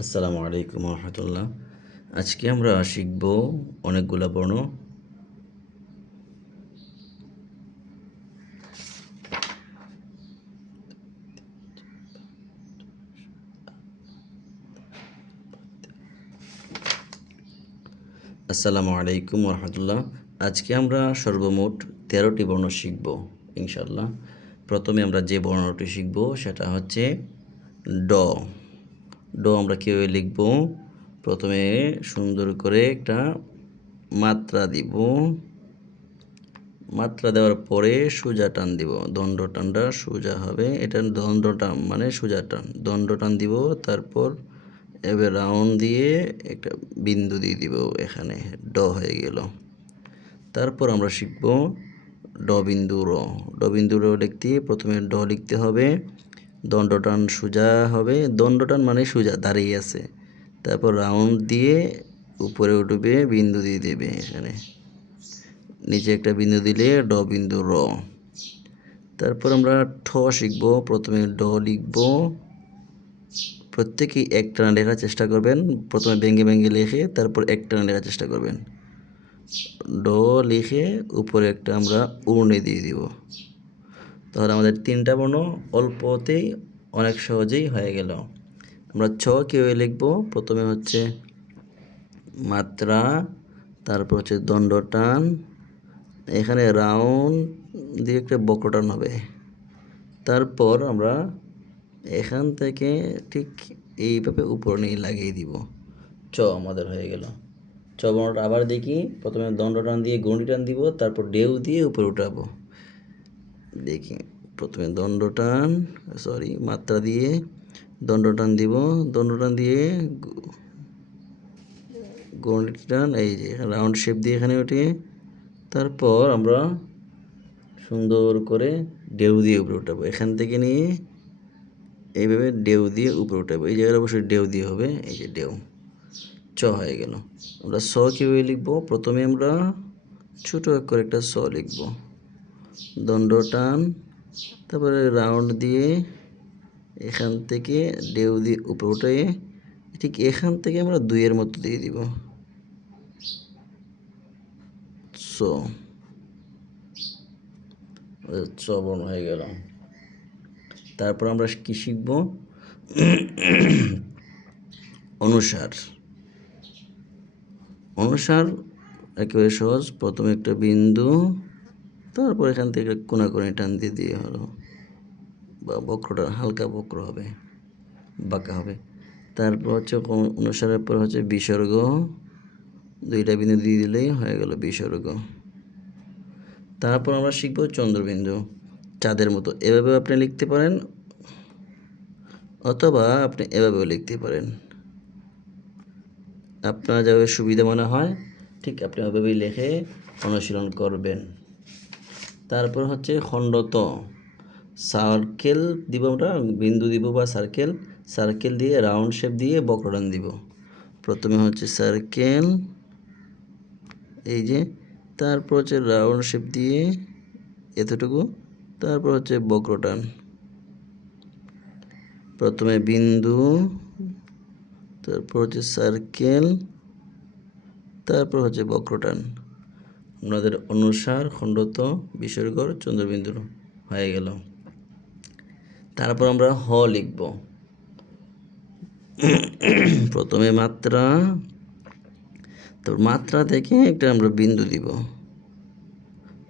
আসসালামু আলাইকুম রহমতুল্লাহ। আজকে আমরা শিখব অনেকগুলা বর্ণ। আসসালামু আলাইকুম রহমতুল্লাহ। আজকে আমরা সর্বমোট 13টি বর্ণ শিখব ইনশাল্লাহ। প্রথমে আমরা যে বর্ণটি শিখব সেটা হচ্ছে ড। ড আমরা কীভাবে লিখব? প্রথমে সুন্দর করে একটা মাত্রা দিব। মাত্রা দেওয়ার পরে সোজা টান দিব, দণ্ড টানটা সোজা হবে। এটা দণ্ড টান মানে সোজা টান, দণ্ড টান দিব। তারপর এবার রাউন্ড দিয়ে একটা বিন্দু দিয়ে দিব, এখানে ড হয়ে গেল। তারপর আমরা শিখব ড বিন্দু র। ড বিন্দু র লিখতে প্রথমে ড লিখতে হবে, দণ্ড টান সোজা হবে, দণ্ড টান মানে সোজা দাঁড়িয়ে আছে। তারপর রাউন্ড দিয়ে উপরে উঠবে, বিন্দু দিয়ে দেবে, এখানে নিচে একটা বিন্দু দিলে ড বিন্দু র। তারপর আমরা ঠ শিখব। প্রথমে ড লিখব, প্রত্যেকেই একটানা লেখার চেষ্টা করবেন। প্রথমে ভেঙে ভেঙে লিখে তারপর একটানা লেখার চেষ্টা করবেন। ড লিখে উপরে একটা আমরা উড়নে দিয়ে দিব। তাহলে আমাদের 3টা বর্ণ অল্পতেই অনেক সহজেই হয়ে গেল। আমরা ছ কীভাবে লিখব? প্রথমে হচ্ছে মাত্রা, তারপর হচ্ছে দণ্ড টান, এখানে রাউন্ড দিয়ে একটা বক্রটান হবে। তারপর আমরা এখান থেকে ঠিক এইভাবে উপর নিয়ে লাগিয়ে দিব। চ আমাদের হয়ে গেল। চ বর্ণটা আবার দেখি। প্রথমে দণ্ড টান দিয়ে গণ্ডি টান দিব, তারপর ডেউ দিয়ে উপরে উঠাবো। দেখি, প্রথমে দণ্ড টান, মাত্রা দিয়ে দণ্ড টান দিব, দণ্ড টান দিয়ে গণ্ডি টান, এই যে রাউন্ড শেপ দিয়ে এখানে উঠে। তারপর আমরা সুন্দর করে ডেউ দিয়ে উপরে উঠাবো। এখান থেকে নিয়ে এইভাবে ডেউ দিয়ে উপরে উঠাবো। এই জায়গায় অবশ্যই ডেউ দিয়ে হবে, এই যে ডেউ। চ হয়ে গেল। আমরা স কীভাবে লিখবো? প্রথমে আমরা ছোট করে একটা স লিখব, দণ্ড টান, তারপরে রাউন্ড দিয়ে এখান থেকে ডেউ দিয়ে উপরে উঠে, ঠিক এখান থেকে আমরা 2-এর মতো দিয়ে দিব। স, চ বর্ণ হয়ে গেল। তারপর আমরা কি শিখব? অনুসার। অনুসার একেবারে সহজ। প্রথমে একটা বিন্দু, তারপর এখান থেকে কোনাকুনি টান দিয়ে দিয়ে হলো, বা বক্রটা হালকা বক্র হবে, বাঁকা হবে। তারপর হচ্ছে অনুসারের পর হচ্ছে বিসর্গ, 2টা বিন্দু দিয়ে দিলেই হয়ে গেল বিসর্গ। তারপর আমরা শিখব চন্দ্রবিন্দু, চাঁদের মতো। এভাবেও আপনি লিখতে পারেন, অথবা আপনি এভাবেও লিখতে পারেন। আপনার যেভাবে সুবিধা মনে হয় ঠিক আপনি ওভাবেই লিখে অনুশীলন করবেন। তারপর হচ্ছে খণ্ডত। সার্কেল দিব, আমরা বিন্দু দিব বা সার্কেল, সার্কেল দিয়ে রাউন্ড শেপ দিয়ে বক্রটান দিব। প্রথমে হচ্ছে সার্কেল, এই যে, তারপর হচ্ছে রাউন্ড শেপ দিয়ে এতটুকু, তারপর হচ্ছে বক্রটান। প্রথমে বিন্দু, তারপর হচ্ছে সার্কেল, তারপর হচ্ছে বক্রটান। আপনাদের অনুসার, খণ্ডত, বিসর্গ, চন্দ্রবিন্দু হয়ে গেল। তারপর আমরা হ লিখব। প্রথমে মাত্রা, তারপর মাত্রা থেকে একটা আমরা বিন্দু দিব,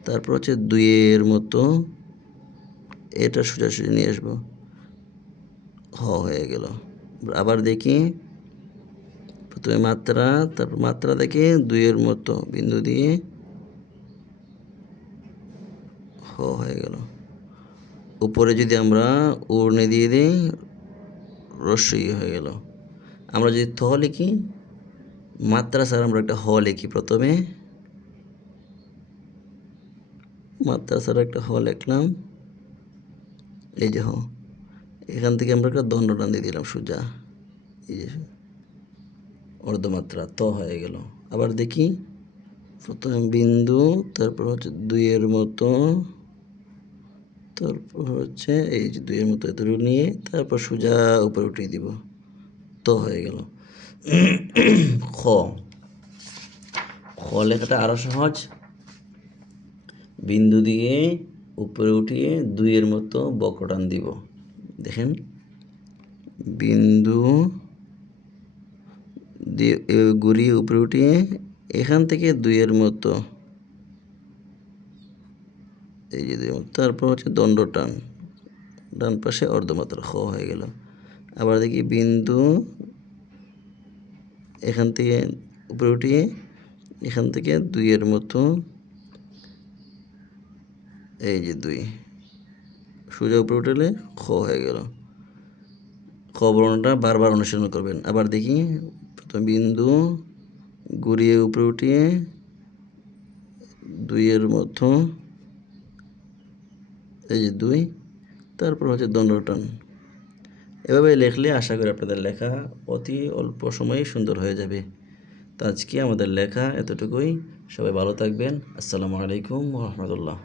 তারপর হচ্ছে 2-এর মতো এটা সোজাসুজি নিয়ে আসবো, হ হয়ে গেল। আবার দেখি, প্রথমে মাত্রা, তারপর মাত্রা থেকে 2-এর মতো বিন্দু দিয়ে হ হয়ে গেল। উপরে যদি আমরা উড়নে দিয়ে দিই, রস্বই হয়ে গেল। আমরা যদি থ লিখি, মাত্রা ছাড়া আমরা একটা হ লিখি। প্রথমে মাত্রা ছাড়া একটা হ লিখলাম, এই যে হ। এখান থেকে আমরা একটা দণ্ড টান দিয়ে দিলাম সোজা, এই যে অর্ধমাত্রা, ত হয়ে গেল। আবার দেখি, প্রথমে বিন্দু, তারপর হচ্ছে 2-এর মতো, তারপর হচ্ছে এই যে 2-এর মতো এতটুকু নিয়ে তারপর সোজা উপরে উঠিয়ে দিব, ত হয়ে গেল। খ, খ লেখাটা আরো সহজ। বিন্দু দিয়ে উপরে উঠিয়ে 2-এর মতো বক্রটান দিব। দেখেন, বিন্দু দিয়ে ঘুরিয়ে উপরে উঠিয়ে এখান থেকে 2-এর মতো, এই যে 2 তারপর হচ্ছে দণ্ডটান, ডান পাশে অর্ধমাত্রা, খ হয়ে গেল। আবার দেখি, বিন্দু এখান থেকে উপরে উঠিয়ে এখান থেকে 2-এর মতো, এই যে 2 সোজা উপরে উঠলে খ হয়ে গেল। খ বর্ণটা বারবার অনুসরণ করবেন। আবার দেখি, প্রথম বিন্দু ঘুরিয়ে উপরে উঠিয়ে 2-এর মতো, এই যে 2, তারপর হচ্ছে দণ্ডটান। এভাবে লিখলে আশা করি আপনাদের লেখা অতি অল্প সময়ে সুন্দর হয়ে যাবে। তো আজকে আমাদের লেখা এতটুকুই। সবাই ভালো থাকবেন। আসসালামু আলাইকুম ওয়া রাহমাতুল্লাহ।